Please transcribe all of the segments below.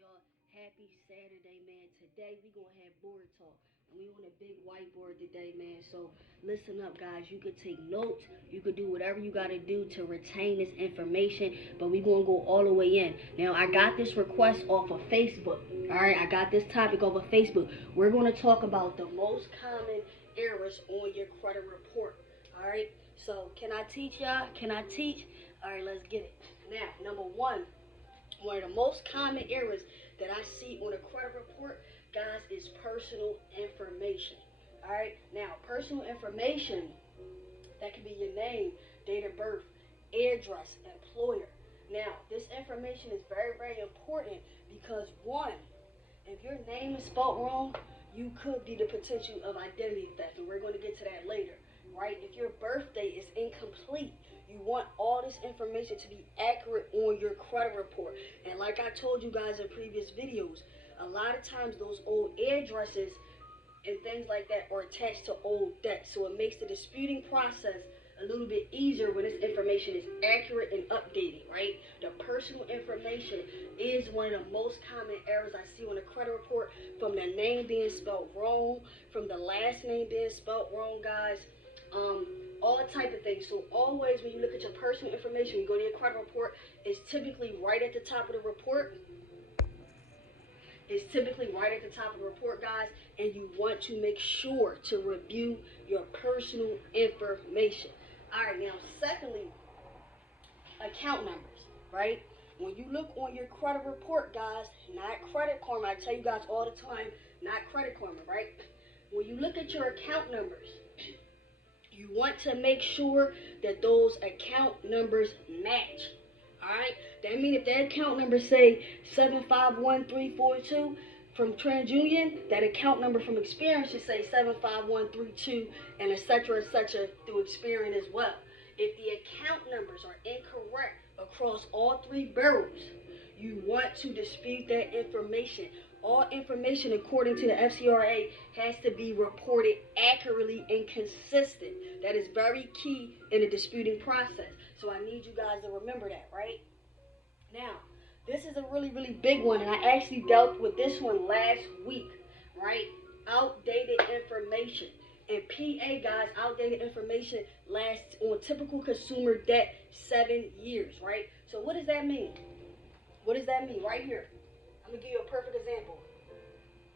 y'all? Happy Saturday, man. Today we gonna have board talk. And we on a big whiteboard today, man. So listen up, guys. You could take notes. You could do whatever you gotta do to retain this information. But we gonna go all the way in. Now I got this request off of Facebook. Alright, I got this topic off of Facebook. We're gonna talk about the most common errors on your credit report. Alright, so can I teach y'all? Can I teach? Alright, let's get it. Now, number one of the most common errors that I see on a credit report, guys, is personal information. All right, now personal information, that can be your name, date of birth, address, employer. Now, this information is very, very important because one, if your name is spelled wrong, you could be the potential of identity theft, and we're going to get to that later, right? If your birthday is incomplete, you want all this information to be accurate on your credit report. And like I told you guys in previous videos, a lot of times those old addresses and things like that are attached to old debts. So it makes the disputing process a little bit easier when this information is accurate and updated, right? The personal information is one of the most common errors I see on a credit report, from the name being spelled wrong, from the last name being spelled wrong, guys. All type of things. So always when you look at your personal information, you go to your credit report, it's typically right at the top of the report. It's typically right at the top of the report, guys, and you want to make sure to review your personal information. All right, now, secondly, account numbers, right? When you look on your credit report, guys, not Credit Karma, I tell you guys all the time, not Credit Karma, right? When you look at your account numbers, you want to make sure that those account numbers match. Alright? That means if that account number say 751342 from TransUnion, that account number from Experian should say 75132 and etc. through Experian as well. If the account numbers are incorrect across all three bureaus, you want to dispute that information. All information, according to the FCRA, has to be reported accurately and consistent. That is very key in the disputing process. So I need you guys to remember that, right? Now, this is a really, really big one, and I actually dealt with this one last week, right? Outdated information. In PA, guys, outdated information lasts on typical consumer debt 7 years, right? So what does that mean? What does that mean? Right here. I'm going to give you a perfect example.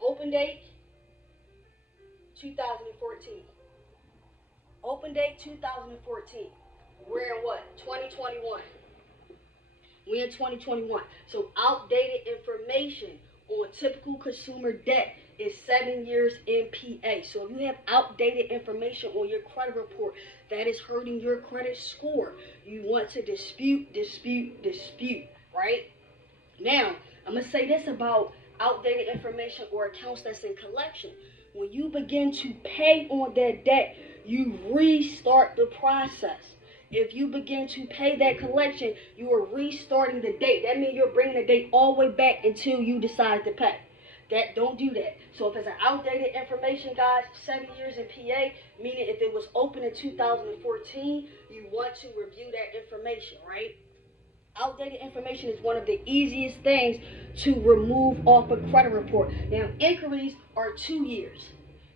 Open date, 2014. Open date, 2014. We're in what? 2021. We're in 2021. So outdated information on typical consumer debt is 7 years in PA. So if you have outdated information on your credit report, that is hurting your credit score. You want to dispute, right? Now, I'm going to say this about outdated information or accounts that's in collection. When you begin to pay on that debt, you restart the process. If you begin to pay that collection, you are restarting the date. That means you're bringing the date all the way back until you decide to pay. Don't do that. So if it's an outdated information, guys, 7 years in PA, meaning if it was open in 2014, you want to review that information, right? Outdated information is one of the easiest things to remove off a credit report. Now, inquiries are 2 years.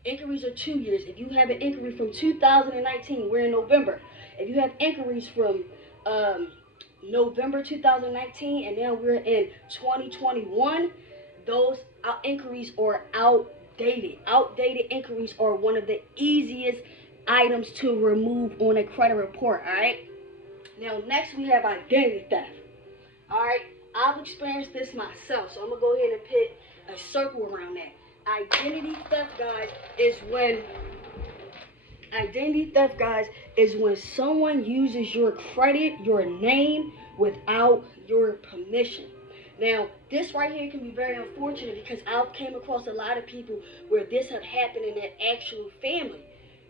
Inquiries are 2 years. If you have an inquiry from 2019, we're in November. If you have inquiries from November 2019 and now we're in 2021, those inquiries are outdated. Outdated inquiries are one of the easiest items to remove on a credit report, all right? Now, next we have identity theft. All right, I've experienced this myself, so I'm gonna go ahead and put a circle around that. Identity theft, guys, is when someone uses your credit, your name, without your permission. Now, this right here can be very unfortunate because I've came across a lot of people where this have happened in their actual family,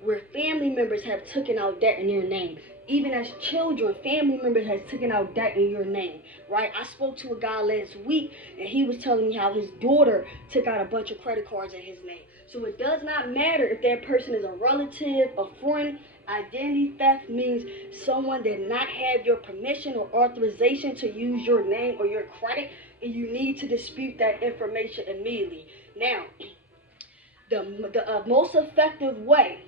where family members have taken out debt in their name. Even as children, family members has taken out debt in your name, right? I spoke to a guy last week, and he was telling me how his daughter took out a bunch of credit cards in his name. So it does not matter if that person is a relative, a friend. Identity theft means someone did not have your permission or authorization to use your name or your credit, and you need to dispute that information immediately. Now, the most effective way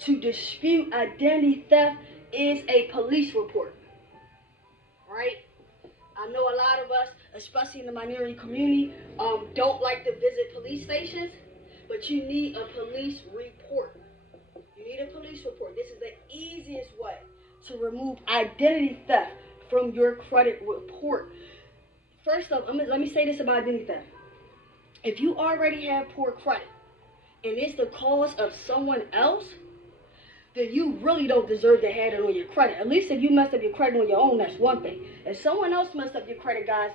to dispute identity theft is a police report, right? I know a lot of us, especially in the minority community, don't like to visit police stations, but you need a police report. You need a police report. This is the easiest way to remove identity theft from your credit report. First off, let me say this about identity theft. If you already have poor credit and it's the cause of someone else, then you really don't deserve to have it on your credit. At least if you messed up your credit on your own, that's one thing. If someone else messed up your credit, guys,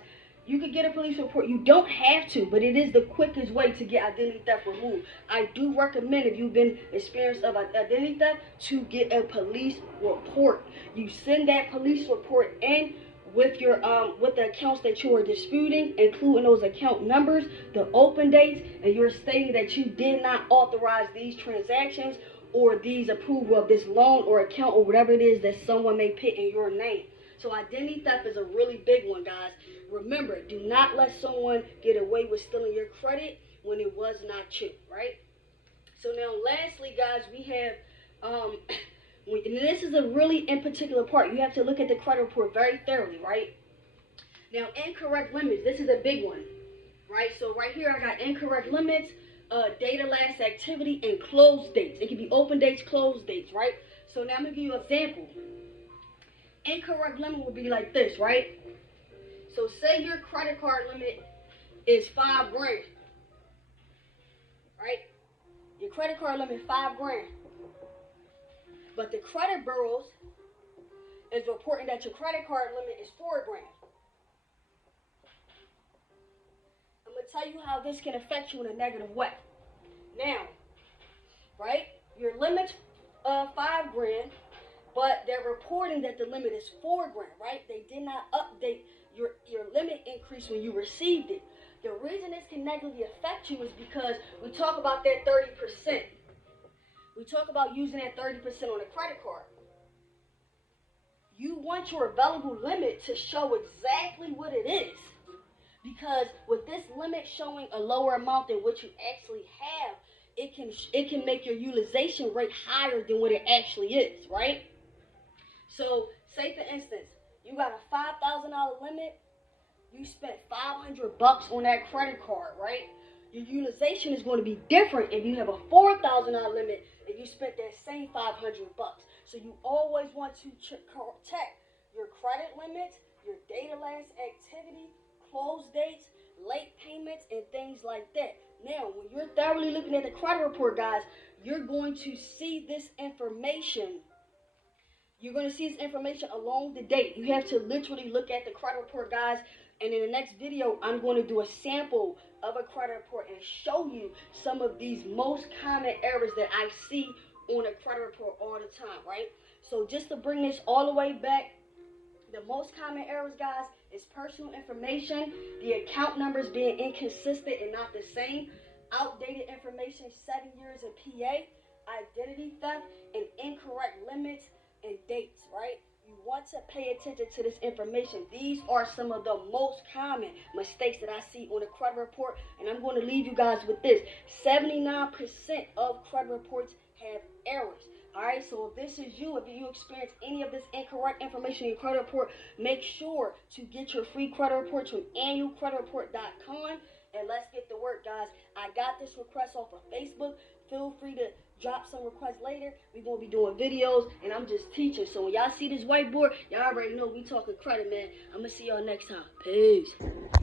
you could get a police report. You don't have to, but it is the quickest way to get identity theft removed. I do recommend, if you've been experienced of identity theft, to get a police report. You send that police report in with your with the accounts that you are disputing, including those account numbers, the open dates, and you're stating that you did not authorize these transactions or these approval of this loan or account or whatever it is that someone may put in your name. So identity theft is a really big one, guys. Remember, do not let someone get away with stealing your credit when it was not you, right? So now lastly, guys, we have and this is a really in particular part. You have to look at the credit report very thoroughly, right? Now, incorrect limits. This is a big one, right? So right here, I got incorrect limits, data last activity, and close dates. It can be open dates, close dates, right? So now I'm going to give you an example. Incorrect limit would be like this, right? So say your credit card limit is $5 grand, right? Your credit card limit is $5 grand. But the credit bureaus is reporting that your credit card limit is $4 grand. I'm going to tell you how this can affect you in a negative way. Now, right, your limit's $5 grand, but they're reporting that the limit is $4 grand, right? They did not update your limit increase when you received it. The reason this can negatively affect you is because we talk about that 30%. We talk about using that 30% on a credit card. You want your available limit to show exactly what it is. Because with this limit showing a lower amount than what you actually have, it can make your utilization rate higher than what it actually is, right? So, say for instance, you got a $5,000 limit, you spent $500 on that credit card, right? Your utilization is going to be different if you have a $4,000 limit and you spent that same $500. So you always want to check your credit limits, your data last activity, close dates, late payments, and things like that. Now, when you're thoroughly looking at the credit report, guys, you're going to see this information. You're going to see this information along the date. You have to literally look at the credit report, guys. And in the next video, I'm going to do a sample of a credit report and show you some of these most common errors that I see on a credit report all the time, right? So just to bring this all the way back, the most common errors, guys, is personal information, the account numbers being inconsistent and not the same, outdated information 7 years in PA, identity theft, and incorrect limits and dates, right? You want to pay attention to this information. These are some of the most common mistakes that I see on the credit report, and I'm going to leave you guys with this. 79% of credit reports have errors. Alright, so if this is you, if you experience any of this incorrect information in your credit report, make sure to get your free credit reports from annualcreditreport.com, and let's get to work, guys. I got this request off of Facebook. Feel free to drop some requests later. We're going to be doing videos, and I'm just teaching. So when y'all see this whiteboard, y'all already know we talking credit, man. I'm going to see y'all next time. Peace.